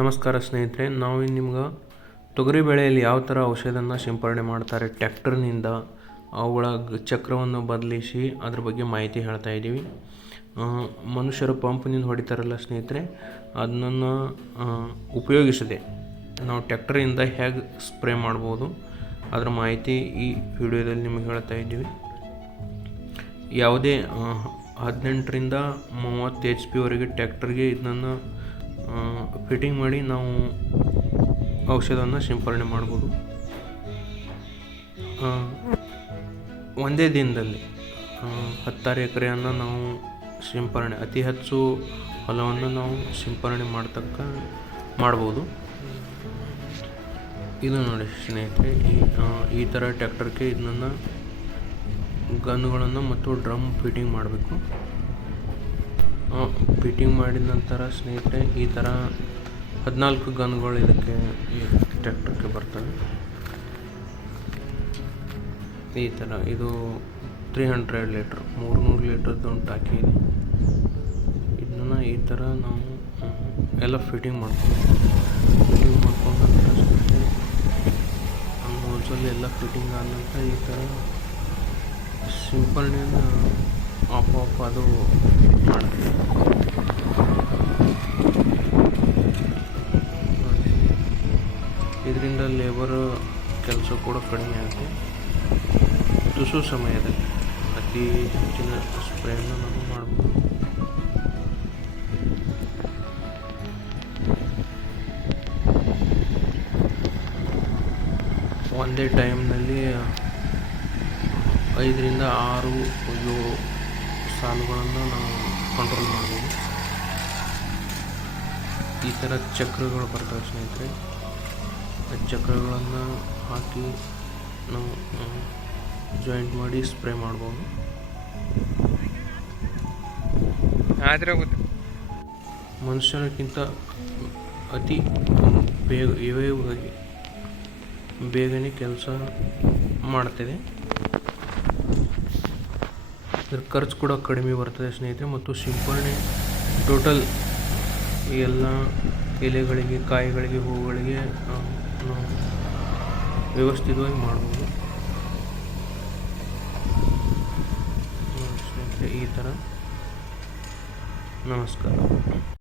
ನಮಸ್ಕಾರ ಸ್ನೇಹಿತರೆ, ನಾವು ನಿಮ್ಗೆ ತೊಗರಿ ಬೆಳೆಯಲ್ಲಿ ಯಾವ ಥರ ಔಷಧನ ಸಿಂಪಡಣೆ ಮಾಡ್ತಾರೆ, ಟ್ಯಾಕ್ಟರ್ನಿಂದ ಅವುಗಳ ಚಕ್ರವನ್ನು ಬದಲಿಸಿ ಅದ್ರ ಬಗ್ಗೆ ಮಾಹಿತಿ ಹೇಳ್ತಾ ಇದ್ದೀವಿ. ಮನುಷ್ಯರು ಪಂಪ್ನಿಂದ ಹೊಡಿತಾರಲ್ಲ ಸ್ನೇಹಿತರೆ, ಅದನ್ನು ಉಪಯೋಗಿಸದೆ ನಾವು ಟ್ಯಾಕ್ಟರಿಂದ ಹೇಗೆ ಸ್ಪ್ರೇ ಮಾಡ್ಬೋದು ಅದರ ಮಾಹಿತಿ ಈ ವಿಡಿಯೋದಲ್ಲಿ ನಿಮಗೆ ಹೇಳ್ತಾ ಇದ್ದೀವಿ. ಯಾವುದೇ ಹದಿನೆಂಟರಿಂದ ಮೂವತ್ತು ಎಚ್ ಪಿವರೆಗೆ ಟ್ಯಾಕ್ಟರ್ಗೆ ಇದನ್ನು ಫಿಟ್ಟಿಂಗ್ ಮಾಡಿ ನಾವು ಔಷಧವನ್ನು ಸಿಂಪರಣೆ ಮಾಡ್ಬೋದು. ಒಂದೇ ದಿನದಲ್ಲಿ ಹತ್ತಾರು ಎಕರೆಯನ್ನು ನಾವು ಸಿಂಪರಣೆ, ಅತಿ ಹೆಚ್ಚು ಹೊಲವನ್ನು ನಾವು ಸಿಂಪರಣೆ ಮಾಡ್ತಕ್ಕ, ಮಾಡ್ಬೋದು. ಇದು ನೋಡಿ ಸ್ನೇಹಿತರೆ, ಈ ಈ ಥರ ಟ್ಯಾಕ್ಟರ್ಗೆ ಇದನ್ನು ಗನ್ಗಳನ್ನು ಮತ್ತು ಡ್ರಮ್ ಫಿಟ್ಟಿಂಗ್ ಮಾಡಬೇಕು. ಫಿಟ್ಟಿಂಗ್ ಮಾಡಿದ ನಂತರ ಸ್ನೇಹಿತರೆ, ಈ ಥರ ಹದಿನಾಲ್ಕು ಗನ್ಗಳು ಇದಕ್ಕೆ ಈ ಟ್ರ್ಯಾಕ್ಟರ್ಗೆ ಬರ್ತವೆ. ಈ ಥರ ಇದು ತ್ರೀ ಹಂಡ್ರೆಡ್ ಲೀಟ್ರ್ ಮೂರ್ನೂರು ಲೀಟ್ರದ್ದು ಒಂದು ಟಾಕಿ ಇದೆ. ಇದನ್ನ ಈ ಥರ ನಾವು ಎಲ್ಲ ಫಿಟ್ಟಿಂಗ್ ಮಾಡ್ತೀವಿ ಫಿಟ್ಟಿಂಗ್ ಮಾಡ್ಕೊಂಡ ನಂತರ ಎಲ್ಲ ಫಿಟ್ಟಿಂಗ್ ಆದ ನಂತರ ಈ ಥರ ಸಿಂಪರಣೆಯನ್ನು ಆಫ್ ಅದು ಮಾಡ್ತೀವಿ ಇದರಿಂದ ಲೇಬರ್ ಕೆಲಸ ಕೂಡ ಕಡಿಮೆ ಆಗುತ್ತೆ. ತುಸು ಸಮಯದಲ್ಲಿ ಅತಿ ಹೆಚ್ಚಿನ ಸ್ಪ್ರೇಯನ್ನು ನಾವು ಮಾಡ್ಬೋದು. ಒಂದೇ ಟೈಮ್ನಲ್ಲಿ ಐದರಿಂದ ಆರು ಸಾಲುಗಳನ್ನು ನಾವು ಕಂಟ್ರೋಲ್ ಮಾಡ್ಬೋದು. ಈ ಥರ ಚಕ್ರಗಳು ಬರ್ತವೆ ಸ್ನೇಹಿತರೆ. ಆ ಚಕ್ರಗಳನ್ನು ಹಾಕಿ ನಾವು ಜಾಯಿಂಟ್ ಮಾಡಿ ಸ್ಪ್ರೇ ಮಾಡ್ಬೋದು. ಆದರೆ ಮನುಷ್ಯನಿಗಿಂತ ಮನುಷ್ಯನಕ್ಕಿಂತ ಅತಿ ಬೇಗ ವೇಗವಾಗಿ ಬೇಗನೆ ಕೆಲಸ ಮಾಡ್ತದೆ ಇದ್ರ ಖರ್ಚು ಕೂಡ ಕಡಿಮೆ ಬರ್ತದೆ ಸ್ನೇಹಿತರೆ ಮತ್ತು ಸಿಂಪರಣೆ ಟೋಟಲ್ ಎಲ್ಲ ಎಲೆಗಳಿಗೆ, ಕಾಯಿಗಳಿಗೆ, ಹೂಗಳಿಗೆ ವ್ಯವಸ್ಥಿತವಾಗಿ ಮಾಡ್ಬೋದು. ಸ್ನೇಹಿತರೆ, ಈ ಥರ. ನಮಸ್ಕಾರ.